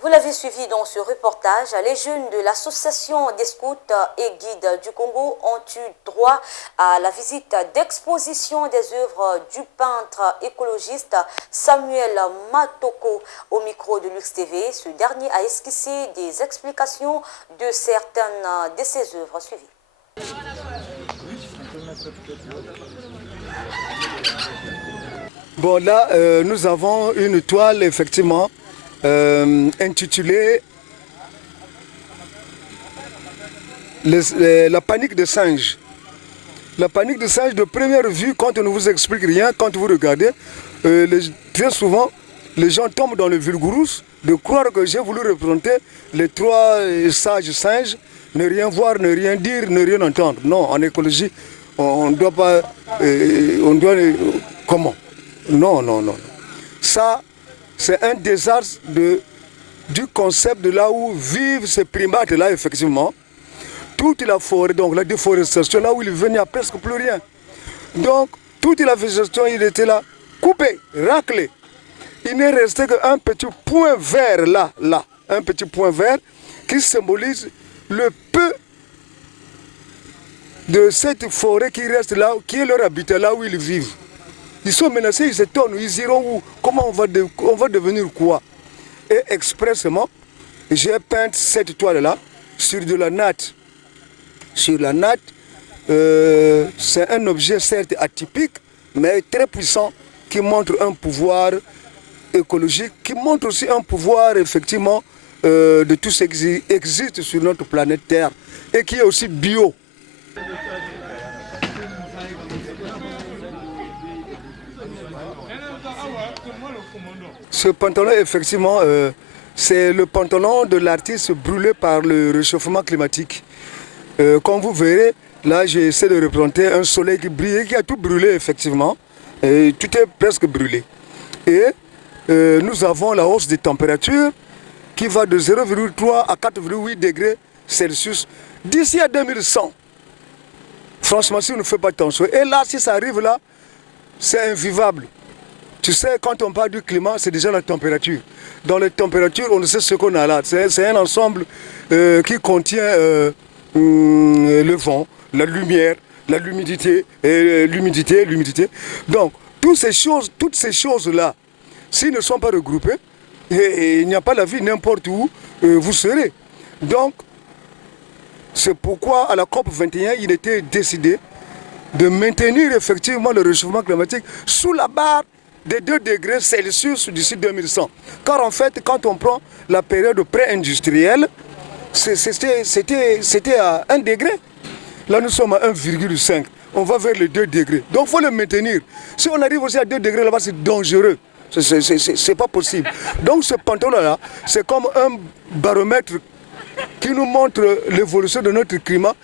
Vous l'avez suivi dans ce reportage, les jeunes de l'association des scouts et guides du Congo ont eu droit à la visite d'exposition des œuvres du peintre écologiste Samuel Matoko. Au micro de Lux TV, ce dernier a esquissé des explications de certaines de ses œuvres suivies. Bon, là, nous avons une toile, effectivement, intitulée La panique des singes. La panique des singes, de première vue, quand on ne vous explique rien, quand vous regardez, très souvent, les gens tombent dans le vulgourus de croire que j'ai voulu représenter les trois sages singes, ne rien voir, ne rien dire, ne rien entendre. Non, en écologie, on ne doit pas... comment? Non, non, non. Ça, c'est un désastre du concept de là où vivent ces primates-là, effectivement. Toute la forêt, donc la déforestation, là où il venait, il n'y a presque plus rien. Donc, toute la végétation, il était là, coupé, raclé. Il n'est resté qu'un petit point vert là, un petit point vert qui symbolise le peu de cette forêt qui reste là, qui est leur habitat, là où ils vivent. Ils sont menacés, ils s'étonnent, ils iront où? Comment on va devenir quoi? Et expressément, j'ai peint cette toile-là sur de la natte. Sur la natte, c'est un objet certes atypique, mais très puissant, qui montre un pouvoir écologique, qui montre aussi un pouvoir effectivement de tout ce qui existe sur notre planète Terre et qui est aussi bio. Ce pantalon, effectivement, c'est le pantalon de l'artiste brûlé par le réchauffement climatique. Comme vous verrez, là, j'essaie de représenter un soleil qui brille, qui a tout brûlé, effectivement. Et tout est presque brûlé. Et nous avons la hausse des températures qui va de 0,3 à 4,8 degrés Celsius d'ici à 2100. Franchement, si on ne fait pas attention. Et là, si ça arrive là, c'est invivable. Tu sais, quand on parle du climat, c'est déjà la température. Dans les températures, on ne sait ce qu'on a là. C'est un ensemble qui contient le vent, la lumière, l'humidité, l'humidité. Donc, toutes ces choses-là, s'ils ne sont pas regroupées, il n'y a pas la vie n'importe où vous serez. Donc, c'est pourquoi à la COP 21, il était décidé de maintenir effectivement le réchauffement climatique sous la barre des 2 degrés Celsius d'ici 2100. Car en fait, quand on prend la période pré-industrielle, c'était à 1 degré. Là, nous sommes à 1,5. On va vers les 2 degrés. Donc, il faut le maintenir. Si on arrive aussi à 2 degrés là-bas, c'est dangereux. C'est pas possible. Donc, ce pantalon-là, c'est comme un baromètre qui nous montre l'évolution de notre climat